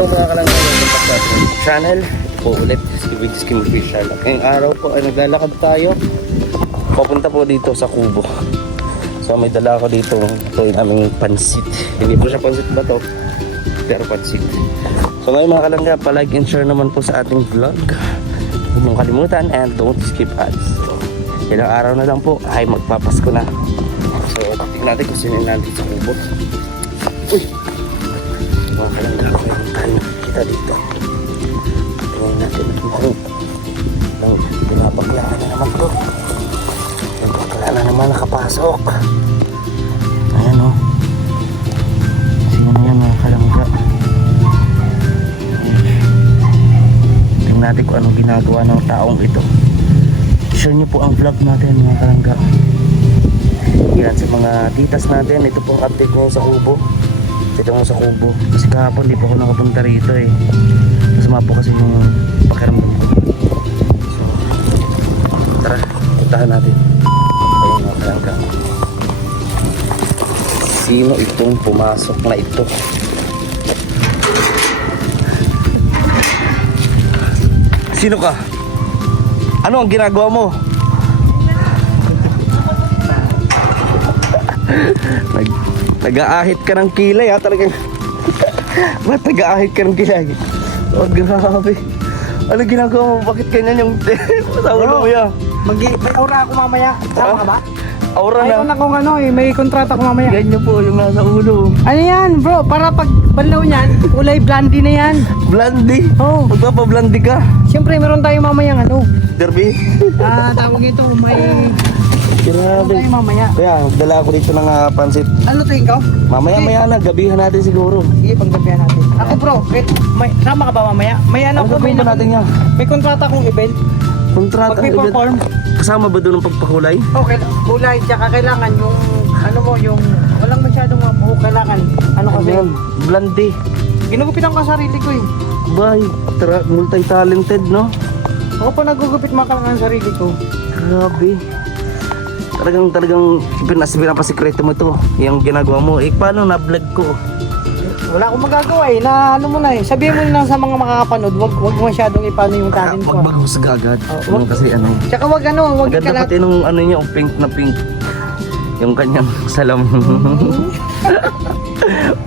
Hello mga kalangga, welcome back sa ating channel po ulit, si Big Skin Official. Ngayong araw po ay naglalakad tayo papunta po dito sa Kubo. So may dala ako dito, ito yung aming pansit. Hindi po siya pansit ba to? Pero pansit. So ngayon mga kalangga, pa-like and share naman po sa ating vlog. Huwag mong kalimutan and don't skip ads. So ilang araw na lang po ay magpapasko na. So tingnan natin kung sino natin sa Kubo. Uy! Mga kalangga, mayroon tayo kita dito. Tingnan natin ang pinapaklaan na naman to. Pinapaklaan na naman nakapasok. Ayan o. Sino na yan mga kalangga? Tingnan natin kung anong ginagawa ng taong ito. Share nyo po ang vlog natin mga kalangga. Yan sa mga titas natin. Ito pong update ngayon sa Kubo. Ito nga sa Kubo. Kasi kahapon di pa ako nakapunta rito eh. Masama po kasi yung pakiramdam ko. So, tara, puntahan natin. Ayun mga kalangga. Sino itong pumasok na ito? Sino ka? Ano ang ginagawa mo? Nag-aahit ka ng kilay ha, talagang. Ba't nag-aahit ka ng kilay? Oh, grabe. Ano ginagawa mo? Bakit ganyan yung sa ulo mo yan? May aura ako mamaya. Sama ka ba? Aura Mayroon na. akong may kontrata ko mamaya. Ganyan po yung nasa ulo. Ano yan bro? Para pag banlaw niyan, kulay blondie na yan. Blondie? Oo. Magpapa-blondie ka? Siyempre meron tayo mamayang Derby? tawag ito, meron Grabe. tayo mamaya. Kaya, dala ako dito ng pansit. Ano to ikaw? Mamaya-maya na, gabihan natin siguro. Sige, paggabihan natin. Ako bro, sama ka ba mamaya? May Ano gagawin ba natin yan? may kontrata akong event. Kontrata. Pag-perform. Kasama ba doon ang pagpakulay? Okay, kulay, tsaka kailangan yung, yung, walang masyadong mabuo, kailangan, kasi, Ayan, blondie. ginugupitan ko ang sarili ko eh. Bay, multi-talented, no? Ako pa nagugupit makalang ang sarili ko. Grabe. Talagang pinapasikreto mo to. Yung ginagawa mo. Eh, paano na-vlog ko? Wala akong magagawa eh, na ano mo na eh. Sabihin mo lang sa mga makakapanood, wag masyadong ipano yung talent ko. Wag sa gagad. Wag Kasi ano. Tsaka wag Maganda ikalat. pati nung ano niya, pink na pink. Yung kanyang salam.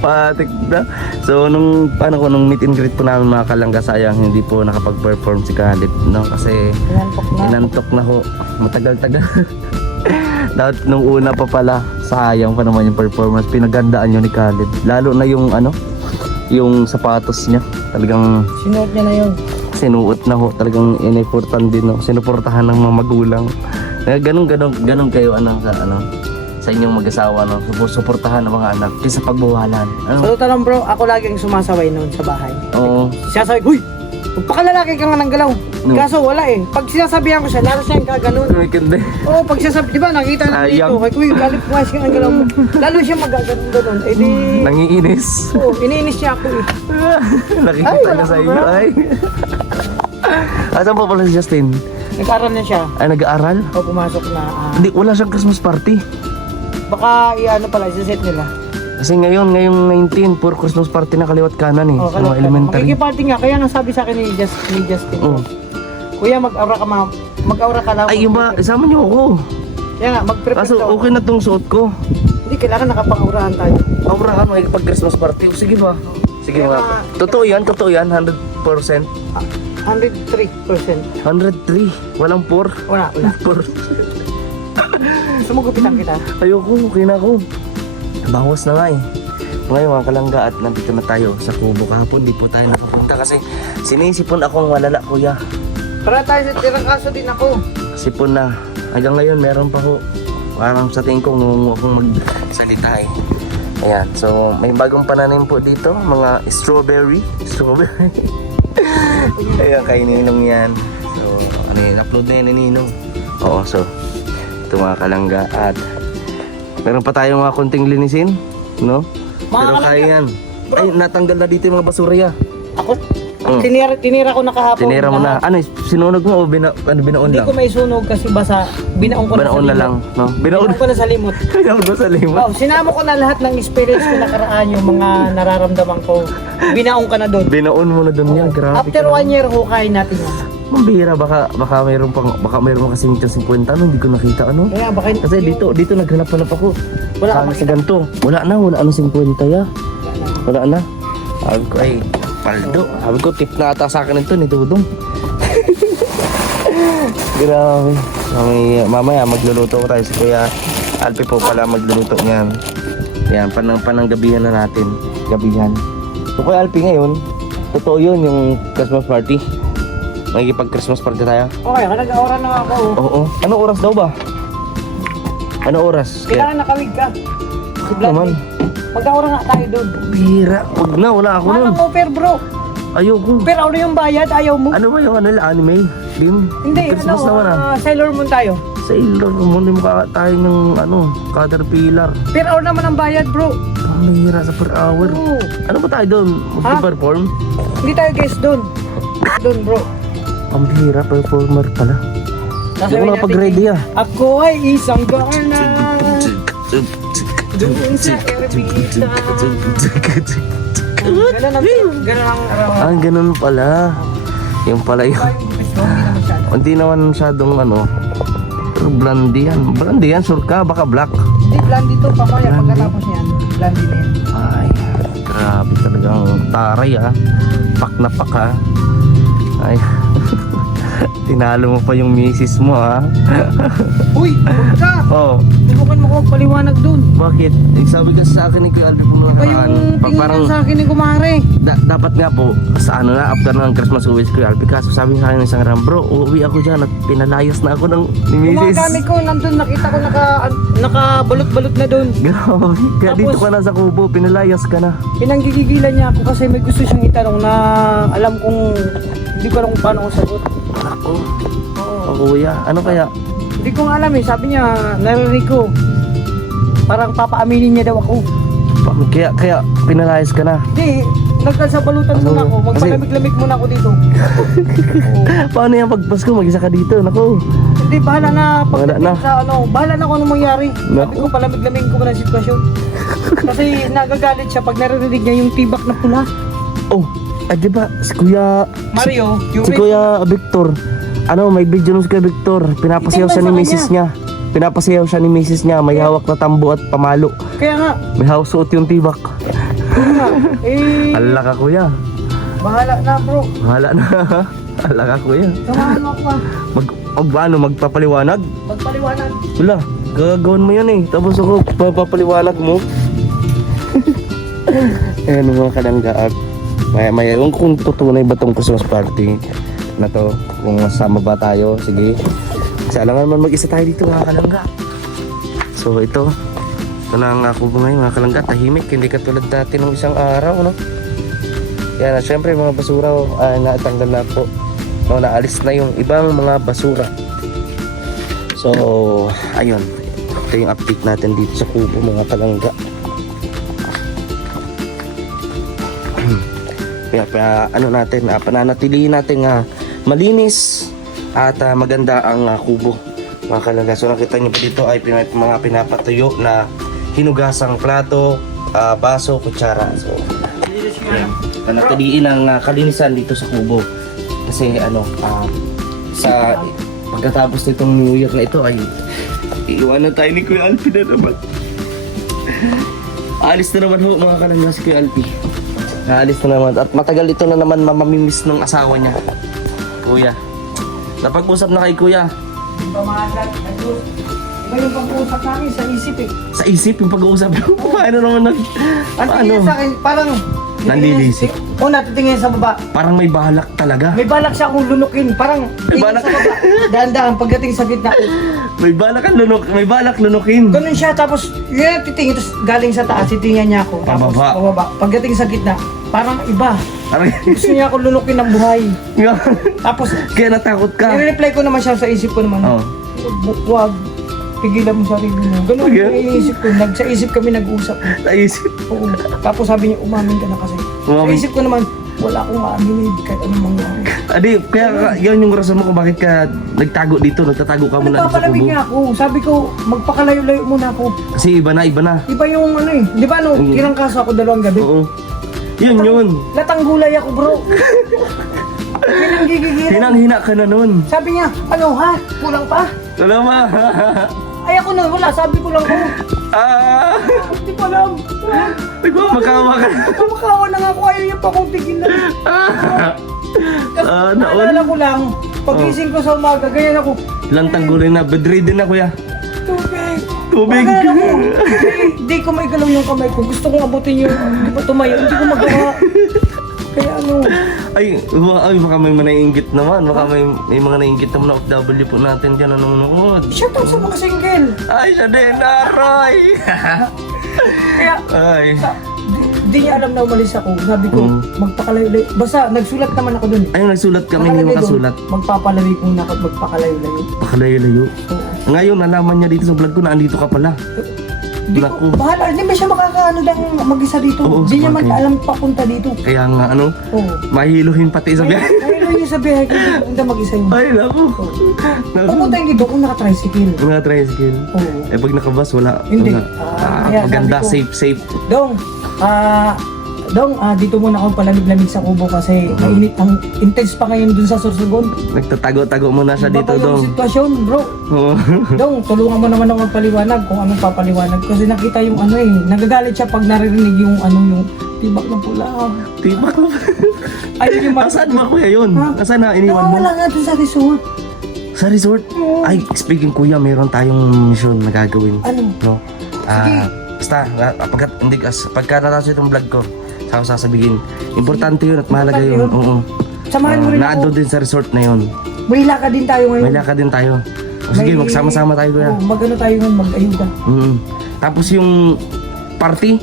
Patik na. So nung meet and greet po namin mga kalangga, sayang hindi po nakapag-perform si Khalid, no? Kasi inantok na ho. Matagal-tagal. Dapat nung una pa pala, sayang pa naman yung performance. Pinagandaan yun ni Khalid. Lalo na yung yung sapatos niya. Talagang Sinuot niya na yun. sinuot na ho. Talagang in-effortan din, no? Sinuportahan ng mga magulang. Ganun kayo sa inyong mag-asawa, no? Suportahan ng mga anak kaysa pagbuwalan. So talang bro, ako laging sumasaway noon sa bahay. Oo. Sasaway, huy! Magpakalalaki ka nga ng galaw. No. Kaso wala eh. Pag sinasabihan ko siya, lalo siyang gaganon. Hindi. Oo, pag sinasabi, di ba nakita natin dito, kay kuya, galit mo ka ng galaw mo. Lalo siya magaganon. Eh di, Nangiinis. oo, iniinis siya ako eh. Nakikita Ay, niya sa wala inyo. ba? Ay. Asan pa pala si Justin? Nag-aral na siya. Ay, nag-aaral? O pumasok na. Hindi, wala siyang Christmas party. Baka pala, isa-set nila. Kasi ngayong 19, puro Christmas party na kaliwat kanan eh. O, Sa mga elementary. Makikiparty nga, kaya nang sabi sa akin ni Justin. Oo. Kuya, mag-aura ka lang. Ay, yung ba, isama niyo ako. Kaya nga, mag-prepare Kaso okay na tong suot ko. Hindi, kailangan nakapang-aurahan tayo. Aurahan mo pag Christmas party. O, sige ba? Sige Kaya ba? Totoo yan, 100%. 103%. 103. Walang 4. Wala. 4. Sumugupitan kita. Ayoko, okay na ako. Bawas na nga eh. Ngayon mga kalangga at nandito na tayo sa Kubo. Kahapon di po tayo nakapunta kasi sinisipon akong malala kuya. Para tayo sa tirang kaso din ako. Sipon na. Hanggang ngayon meron pa ho. Parang sa tingin ko ngungu akong magsalita eh. Ayan, so may bagong pananim po dito. Mga strawberry. Ayan, kay Ninong yan. So, upload na yan ni Ninong. Oo, so ito mga kalangga at meron pa tayong mga konting linisin, no? Pero Mga kalangga. kaya yan. Ay, natanggal na dito yung mga basura ya. Ako? Tinira ko na kahapon. Tinira mo na. Ano, sinunog mo o binaon Hindi lang? ko may sunog kasi basa. Binaon ko Binaon na sa lang, limot. no? Binaon Binaon ko na sa limot. Binaon mo sa limot. Oh, sinama ko na lahat ng experience ko nakaraan, yung mga nararamdaman ko. Binaon ka na doon. Binaon mo na doon yan, grabe. After 1 year, hukayin natin yan. Mambihira, baka mayroon kasi 50 ano, hindi ko nakita ano. Kaya baka Kasi dito naghanap-hanap ako. Wala ka Sana sa makita. ganito. Wala na 50 ya. Wala na. Sabi ko ay, paldo. Sabi ko, tip na ata sa akin ito ni Dudong. Grabe. Mamaya magluluto ko tayo si Kuya Alpi po pala magluluto niyan. Yan, pananggabihan na natin. Gabihan. So Kuya Alpi ngayon, totoo yun yung Christmas party. Makikipag-Christmas party tayo? Okay, nag-aura na ako. Oo. Ano oras daw ba? Ano oras? Kailangan nakawig ka. Bakit naman? Mag-aura nga tayo doon. Bira. Huwag na, wala ako nun. Manang offer bro. Ayoko. Pero ano yung bayad? Ayaw mo? Ano ba yung anime? Dim? Hindi, Christmas ano, naman Sailor Moon tayo. Sailor Moon, hindi mo tayo ng Caterpillar. Per hour naman ang bayad bro. Pamihira sa per hour. Oo. Ano ba tayo doon? Magpa-perform? Hindi tayo guest doon. Doon bro. Pamihira, performer pala. Hindi ko nakapag-ready ah. Ako ay isang garna. Doon sa erbita. Ganun ang araw. Ah, ganun pala. Yung pala yun. Hindi naman masyadong pero blondie yan. Blondie yan, sure ka? Baka black. Hindi, blondie to. Pamaya pagkatapos niyan. Blondie na yan. Ay, grabe talagang taray ah. Pak na pak ah. Ay, tinalo mo pa yung misis mo ah. Uy, huwag ka. Oh, Subukan mo ko paliwanag doon. bakit? Sabi kasi sa akin ni Kuya Alvin kung Iba yung tingin sa akin ni Kumare. dapat nga po sa after ng Christmas uwi si Kuya Alvin. Kaso sabi sa akin ng isang ram, bro, uuwi ako dyan at pinalayas na ako ng ni Yung mga misis. gamit ko nandun, nakita ko nakabalot-balot na doon. Grabe, kaya dito Tapos- ka na sa kubo, pinalayas ka na. Pinanggigigilan niya ako kasi may gusto siyang itanong na alam kong hindi ko alam kung paano ko sagot. Ako, Oo. kuya, ano kaya? Hindi ko nga alam eh. Sabi niya, narinig ko. Parang papaaminin niya daw ako. Kaya pinalayas ka na. Hindi, nagkasabalutan muna ako. Kasi- Magpalamig-lamig muna ako dito. Oo. Paano yan pag Pasko, mag-isa ka dito? Nako. Hindi, bahala na. Bahala na. Sa bahala na kung ano mangyari. Sabi Naku. ko, palamig-lamig ko muna ang sitwasyon. Kasi nagagalit siya pag naririnig niya yung tibak na pula. Oh, di ba si Kuya Mario, yung si Kuya Victor, may video nun si Kuya Victor, pinapasayaw siya ni Itindan sa misis niya. Pinapasayaw siya ni misis niya, may hawak na tambo at pamalo. Kaya nga, May suot yung tibak. yun nga. Hala ka kuya. Bahala na bro. Hala na. Hala ka kuya. Samahan mo ako ah. Magpapaliwanag? Magpaliwanag. Wala, gagawin mo yan eh. Tapos ako, papaliwanag mo. Ayan mga kalanggaan. Mayroon kung tutunay ba tong Christmas party na to. Kung masama ba tayo, sige. Kasi alam naman mag-isa tayo dito mga kalangga. So ito na ang ako ngayon mga kalangga. Tahimik, hindi katulad dati nung isang araw, no? Kaya na syempre mga basura natanggal na po. No, naalis na yung ibang mga basura. So, ayun. Ito yung update natin dito sa kubo mga kalangga. Kaya pananatilihin natin malinis at maganda ang kubo mga kalangga. So nakita niyo pa dito ay mga pinapatuyo na hinugasang plato, baso, kutsara. So, panatiliin ang kalinisan dito sa kubo. Kasi sa pagkatapos nitong New Year na ito ay iiwanan tayo ni Kuya Alpi na naman. Alis na naman ho mga kalangga si Kuya Alpi. Naalis na naman at matagal ito na naman mamamimiss ng asawa niya. Kuya, napag-usap na kay Kuya. Hindi pa maalat. Iba yung pag-uusap namin sa isip eh. Sa isip yung pag-uusap niyo. Paano naman Ang tingin sa akin, parang Nanlilisik. Una, titingin sa baba. Parang may balak talaga. May balak siya akong lunukin. Parang May tingin balak. sa baba. Dahan-dahan pagdating sa gitna. May balak lunukin. Ganun siya, tapos yun ang titingin. Tapos galing sa taas, titingnan niya ako. Tapos Pababa. pababa. Pagdating sa gitna, parang iba. Parang Gusto niya ako lunukin ng buhay. Tapos, kaya natakot ka. i-reply ko naman siya sa isip ko naman. Oh. Huwag. Pigilan mo sarili mo. Ganun Okay. yung iniisip ko. Sa isip kami nag-usap. Naisip. Oo. Tapos sabi niya, umamin ka na kasi. Umamin. Sa isip ko naman, wala akong aamin kahit anong mangyari. Adi, kaya yan yung rason mo kung bakit ka nagtago dito, nagtatago ka muna dito sa Nagpapalamig kubo. nga ako. Sabi ko, magpakalayo-layo muna ako. Kasi iba na. Iba yung ano eh. Di ba no, tinangkaso ako 2 gabi? Oo. Yun. Latang gulay ako bro. Pinanggigigil. Hinang-hina ka na nun. Sabi niya, ano ha? Kulang pa? Wala ma. Ay ako na, wala. Sabi ko lang ko. Hindi ko alam. Nagmamakawa ka. Kumakawa na nga ako. Ayaw niya pa akong tigilan. Naalala ko lang, pagising ko sa umaga, ganyan ako. Lantang gulay na. Bedridden na kuya. Tubig. Ganyan ako. Hindi ko may galaw yung kamay ko. Gusto kong abutin yung, hindi pa tumayo. Hindi ko magawa. Kaya ano. Ay, baka may naiinggit naman. Baka may mga naiinggit naman na OFW po natin dyan nanonood. Shout out sa mga single. Ay, siya din, Aroy! Kaya, Ay. di niya alam na umalis ako. Sabi ko, magpakalayo-layo. Basta, nagsulat naman ako dun. Ayun, nagsulat kami, hindi Nakalagay makasulat. doon, magpapalayo kung magpakalayo-layo. Pakalayo-layo. Oo. Ngayon, nalaman niya dito sa vlog ko na andito ka pala. Di Naku. ko, bahala. Hindi ba siya makakaano lang mag-isa dito? Oo, Di niya man sabagay. alam papunta dito. Kaya nga, Oo. mahiluhin pati sa biyahe. Ay, ano yung sabihin ko, hindi mag-isa yun. Ay, naku. Pumunta yung dito kung naka-tricycle. Mga tricycle. Oo. Eh, pag nakabas, wala. Hindi. Wala. Kaya Maganda, sabi ko, safe. Dong, dito muna akong palamig-lamig sa kubo kasi mainit ang intense pa ngayon dun sa Sorsogon. Nagtatago-tago muna siya dito, Iba pa yung Dong. sitwasyon, bro. Oo. Dong, tulungan mo naman ako magpaliwanag kung anong papaliwanag. Kasi nakita yung ano eh, nagagalit siya pag naririnig yung ano yung tibak ng pula. Tibak na. Ayun yung Nasaan ba kuya yun? Ha? Nasaan na iniwan mo? Wala nga dun sa resort. Sa resort? Oo. Ay, speaking kuya, meron tayong mission na gagawin. Ano? No? Basta, pagka natapos itong vlog ko, saka sasabihin, importante yun at mahalaga yun. Importante Oo. Samahan mo rin Naado ako. din sa resort na yun. May lakad din tayo ngayon. May lakad din tayo. O sige, May- magsama-sama tayo kuya. Mag-ano tayo ngayon, mag-ayuda. Tapos yung party,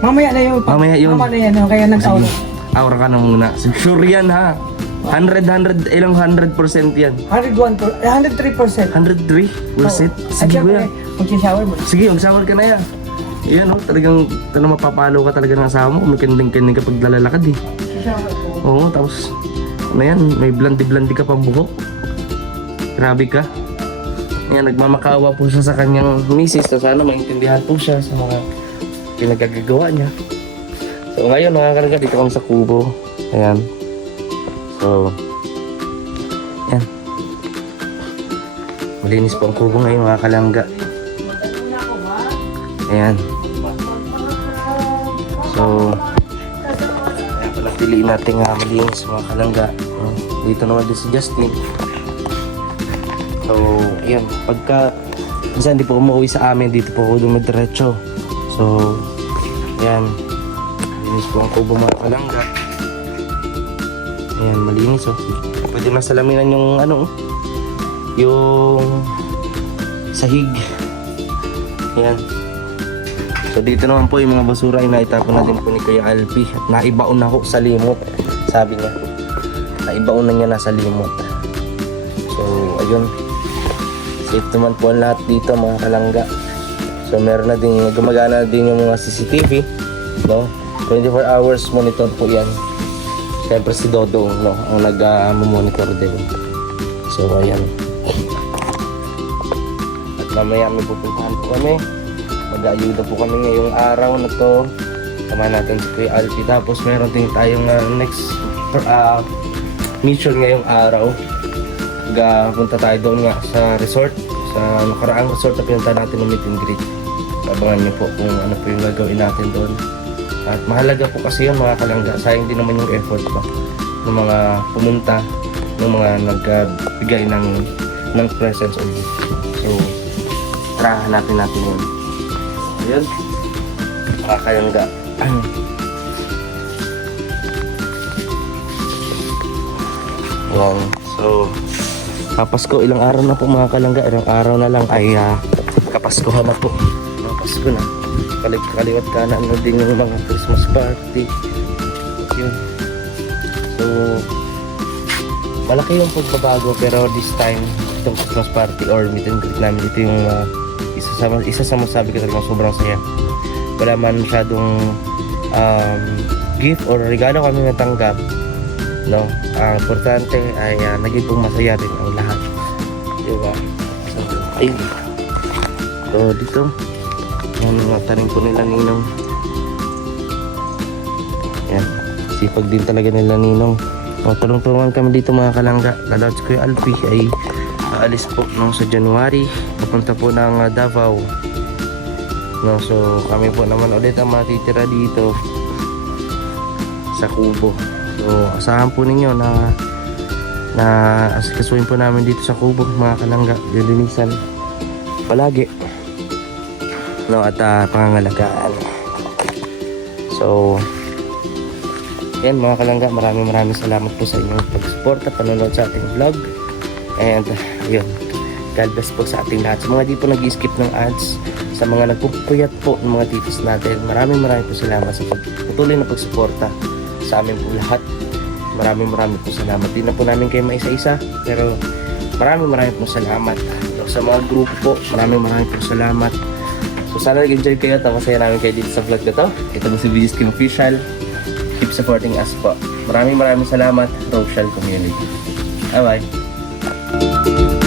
Mamaya na yun. Mamaya yun. Mamaya na yun, kaya nag-aura. aura ka na muna. Sure yan ha. 100, ilang 100% yan. 103%. 103? Worth it? Sige kuya. Mag-shower mo. Sige, mag-shower ka na yan. Yan oh, talagang mapapalo ka talaga ng asawa mo. May kanding-kanding ka pag lalalakad eh. Shower ko. Oo, tapos ano yan, may blandi-blandi ka pang buhok. Grabe ka. Yan, nagmamakawa po siya sa kanyang misis na sana maintindihan po siya sa mga pinagagagawa niya. So ngayon, nakakalaga dito kami sa kubo. Ayan. So, yan. Malinis po ang kubo ngayon mga kalangga. Ayan. So, ayan, panatiliin natin nga malinis mga kalangga. Dito naman din si Justin. So, ayan. Pagka, minsan hindi po umuwi sa amin, dito po ako dumidiretso. So, ayan. Malinis po ang kubo mga kalangga. Ayan, malinis oh. Pwede masalaminan yung ano, yung sahig. Ayan. So dito naman po yung mga basura ay naitapon na din po ni Kuya Alpi. At naibaon na ho sa limot, sabi niya. Naibaon na niya na sa limot. So ayun. Safe naman po ang lahat dito mga kalangga. So meron na din, gumagana din yung mga CCTV, no? 24 hours monitor po yan. Siyempre si Dodo, no, ang nag-monitor din. So ayan. At mamaya may pupuntahan po kami. Mag-aayuda po kami ngayong araw na to. Sama natin si Kuya Alpi. Tapos meron din tayong next mission ngayong araw. Punta tayo doon nga sa resort. Sa nakaraang resort na pinunta natin ng meet and greet. Abangan niyo po kung ano po yung gagawin natin doon. At mahalaga po kasi yun mga kalangga. Sayang din naman yung effort ba ng mga pumunta, ng mga nagbigay ng presence of you. So, tara, hanapin natin yun. Ayan, mga kalangga. Ayan, so Pasko, ilang araw na po mga kalangga. Ilang araw na lang ay kapaskuhan na po. Pasko na. Kaliwat ka na ano din yung mga Christmas party. Yun. So, malaki yung pagbabago pero this time, itong Christmas party or meet and greet namin, ito yung isa sa masabi ko talagang sobrang saya. Wala man masyadong gift or regalo kami natanggap, no, ang importante ay naging pong masaya rin ang lahat, diba? So ayun, so dito yan mga tanim po nila Ninong. Yan, sipag din talaga nila Ninong. O, tulong-tulungan kami dito mga kalangga. Lalo si Kuya Alfie ay aalis po no, sa January, papunta po ng Davao, no, so kami po naman ulit ang matitira dito sa Kubo. So asahan po ninyo na asikasuhin po namin dito sa Kubo mga kalangga, lilinisan palagi, no, at pangangalagaan. So yan mga kalangga, maraming salamat po sa inyong pag-suporta, panonood sa ating vlog. And yun, God bless po sa ating lahat. Sa mga di po nag-skip ng ads, sa mga nagpupuyat po ng mga titos natin, maraming po salamat sa patuloy na pagsuporta sa amin po lahat. Maraming po salamat. Di na po namin kayo maisa-isa, pero maraming po salamat. So, sa mga grupo po, maraming po salamat. So sana nag-enjoy kayo at masaya namin kayo dito sa vlog na to. Ito po si Vigis Kim Official. Keep supporting us po. Maraming salamat, Rochelle Community. Bye bye.